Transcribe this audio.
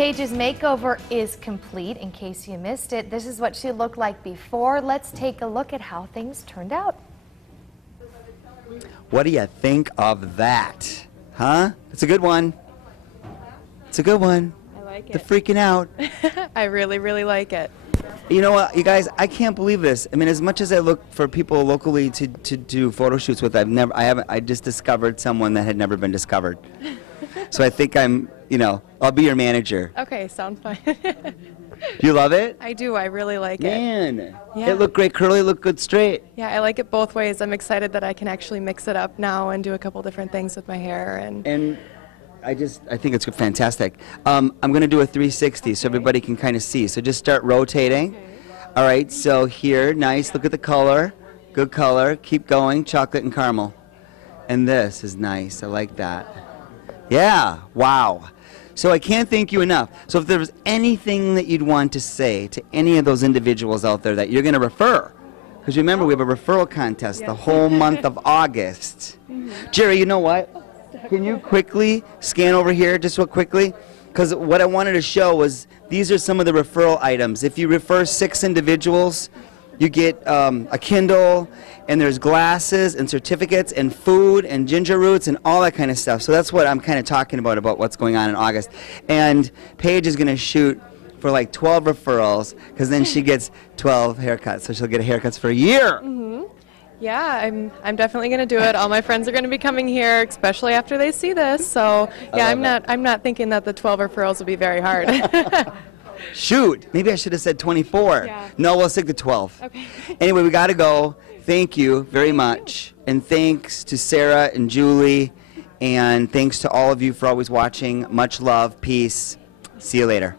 Paige's makeover is complete. In case you missed it, this is what she looked like before. Let's take a look at how things turned out. What do you think of that? Huh? It's a good one. It's a good one. I like it. The freaking out. I really, really like it. You know what, you guys, I can't believe this. I mean, as much as I look for people locally to do photo shoots with, I just discovered someone that had never been discovered. So I think I'll be your manager. Okay, sounds fine. You love it? I do. I really like it. Man, Yeah. it looked great curly, looked good straight. Yeah, I like it both ways. I'm excited that I can actually mix it up now and do a couple different things with my hair. And I think it's fantastic. I'm going to do a 360 so everybody can kind of see. So just start rotating. Okay. All right, so here, nice. Look at the color. Good color. Keep going. Chocolate and caramel. And this is nice. I like that. Yeah, wow. So I can't thank you enough. So if there was anything that you'd want to say to any of those individuals out there that you're going to refer, because remember, we have a referral contest the whole month of August. Jerry, you know what? Can you quickly scan over here just real quickly? Because what I wanted to show was these are some of the referral items. If you refer 6 individuals, you get a Kindle, and there's glasses and certificates and food and ginger roots and all that kind of stuff. So that's what I'm kind of talking about what's going on in August. And Paige is going to shoot for like 12 referrals because then she gets 12 haircuts. So she'll get haircuts for a year. Yeah, I'm definitely going to do it. All my friends are going to be coming here, especially after they see this. So yeah, I'm not thinking that the 12 referrals will be very hard. Shoot, maybe I should have said 24. Yeah. No, we'll stick to 12. Okay. Anyway, we got to go. Thank you very much. And thanks to Sarah and Julie. And thanks to all of you for always watching. Much love. Peace. See you later.